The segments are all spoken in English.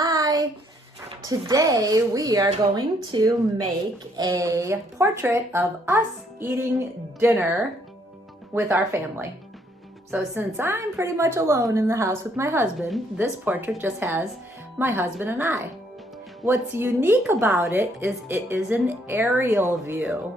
Hi! Today we are going to make a portrait of us eating dinner with our family. So since I'm pretty much alone in the house with my husband, this portrait just has my husband and I. What's unique about it is an aerial view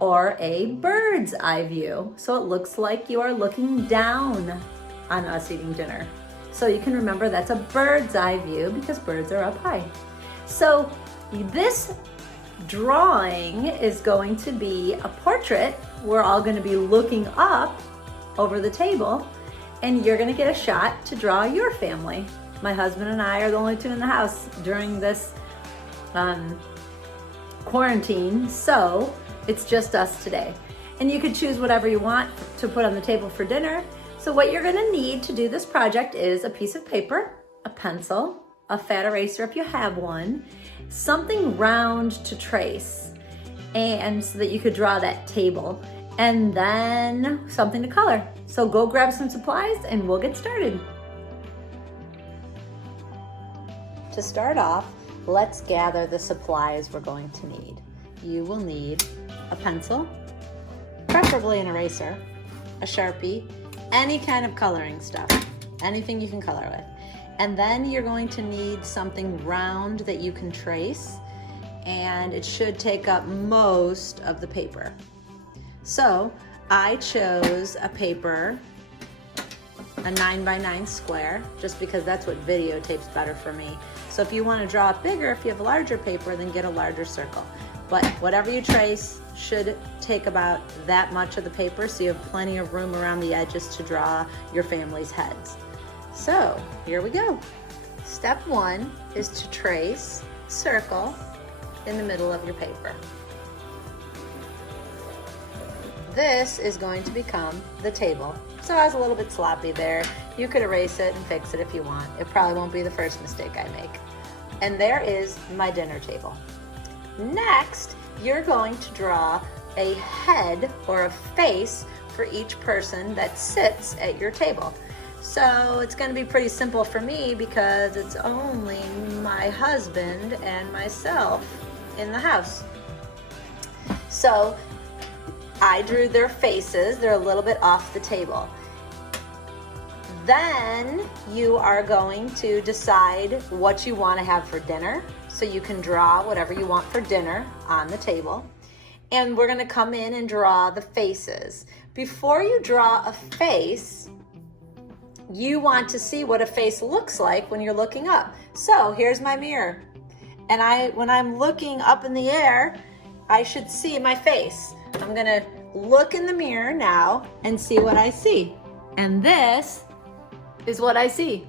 or a bird's eye view. So it looks like you are looking down on us eating dinner. So you can remember that's a bird's eye view because birds are up high. So this drawing is going to be a portrait. We're all going to be looking up over the table, and you're going to get a shot to draw your family. My husband and I are the only two in the house during this quarantine, so it's just us today. And you could choose whatever you want to put on the table for dinner. So what you're gonna need to do this project is a piece of paper, a pencil, a fat eraser if you have one, something round to trace, and so that you could draw that table, and then something to color. So go grab some supplies and we'll get started. To start off, let's gather the supplies we're going to need. You will need a pencil, preferably an eraser, a Sharpie, any kind of coloring stuff, anything you can color with. And then you're going to need something round that you can trace, and it should take up most of the paper. So I chose a paper, a 9x9 square, just because that's what videotapes better for me. So if you want to draw it bigger, if you have a larger paper, then get a larger circle. But whatever you trace should take about that much of the paper, so you have plenty of room around the edges to draw your family's heads. So here we go. Step one is to trace a circle in the middle of your paper. This is going to become the table. So I was a little bit sloppy there. You could erase it and fix it if you want. It probably won't be the first mistake I make. And there is my dinner table. Next, you're going to draw a head or a face for each person that sits at your table. So it's going to be pretty simple for me because it's only my husband and myself in the house. So I drew their faces. They're a little bit off the table. Then you are going to decide what you want to have for dinner. So you can draw whatever you want for dinner on the table. And we're going to come in and draw the faces. Before you draw a face, you want to see what a face looks like when you're looking up. So here's my mirror. And when I'm looking up in the air, I should see my face. I'm going to look in the mirror now and see what I see. And this is what I see.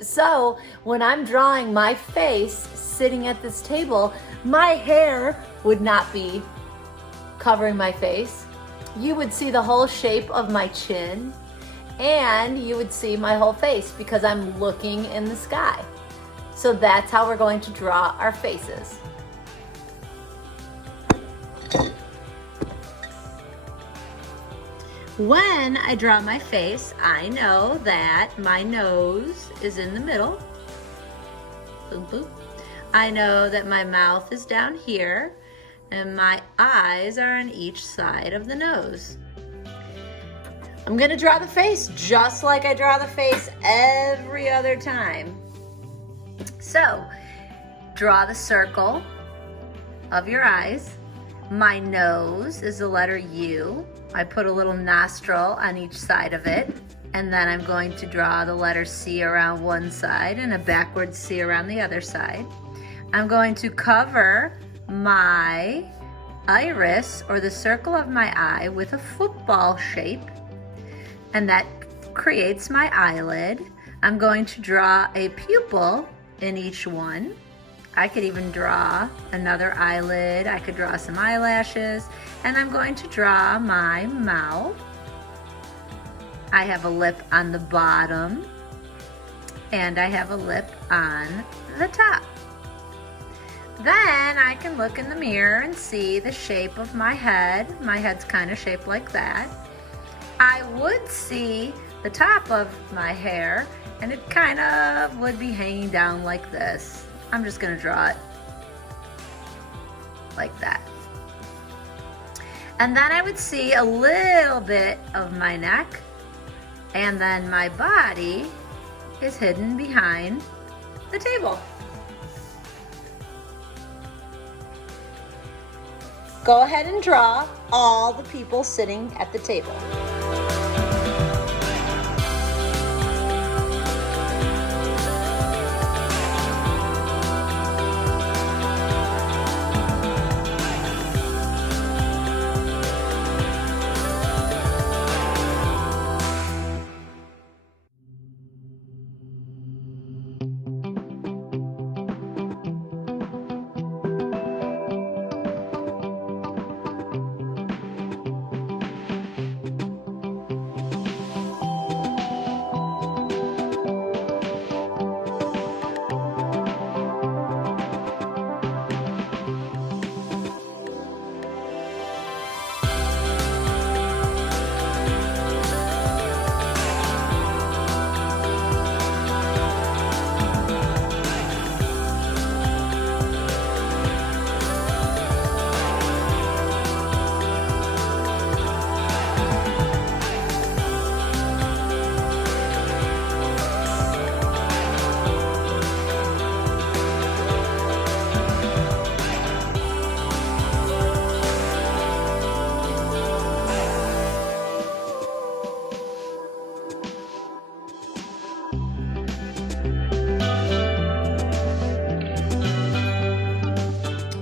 So when I'm drawing my face sitting at this table, my hair would not be covering my face. You would see the whole shape of my chin, and you would see my whole face because I'm looking in the sky. So that's how we're going to draw our faces. When I draw my face, I know that my nose is in the middle. Boom, boom. I know that my mouth is down here, and my eyes are on each side of the nose. I'm gonna draw the face just like I draw the face every other time. So, draw the circle of your eyes. My nose is the letter U. I put a little nostril on each side of it, and then I'm going to draw the letter C around one side and a backwards C around the other side. I'm going to cover my iris, or the circle of my eye, with a football shape, and that creates my eyelid. I'm going to draw a pupil in each one. I could even draw another eyelid. I could draw some eyelashes, and I'm going to draw my mouth. I have a lip on the bottom, and I have a lip on the top. Then I can look in the mirror and see the shape of my head. My head's kind of shaped like that. I would see the top of my hair, and it kind of would be hanging down like this. I'm just gonna draw it like that. And then I would see a little bit of my neck, and then my body is hidden behind the table. Go ahead and draw all the people sitting at the table.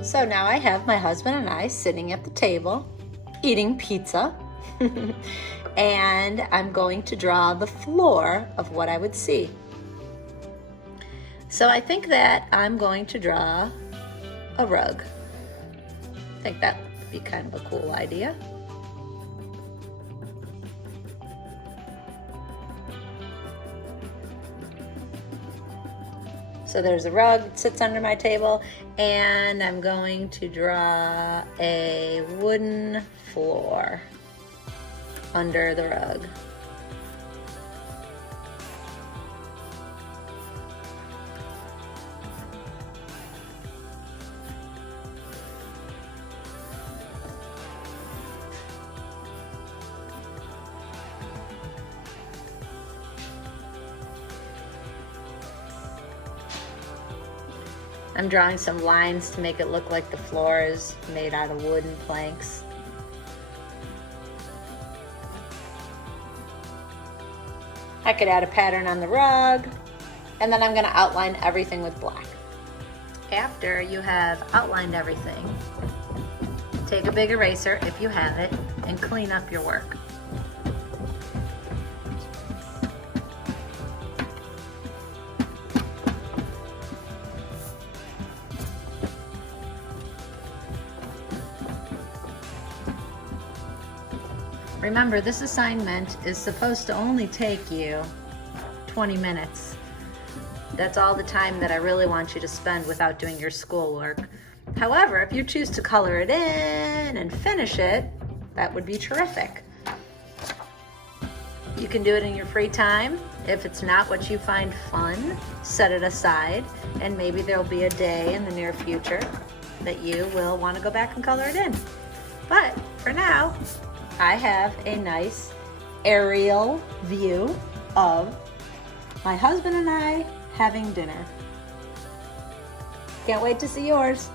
So now I have my husband and I sitting at the table eating pizza. And I'm going to draw the floor of what I would see. So I think that I'm going to draw a rug. I think that would be kind of a cool idea. So there's a rug that sits under my table, and I'm going to draw a wooden floor under the rug. I'm drawing some lines to make it look like the floor is made out of wooden planks. I could add a pattern on the rug, and then I'm going to outline everything with black. After you have outlined everything, take a big eraser if you have it and clean up your work. Remember, this assignment is supposed to only take you 20 minutes. That's all the time that I really want you to spend without doing your schoolwork. However, if you choose to color it in and finish it, that would be terrific. You can do it in your free time. If it's not what you find fun, set it aside, and maybe there'll be a day in the near future that you will want to go back and color it in. But for now, I have a nice aerial view of my husband and I having dinner. Can't wait to see yours.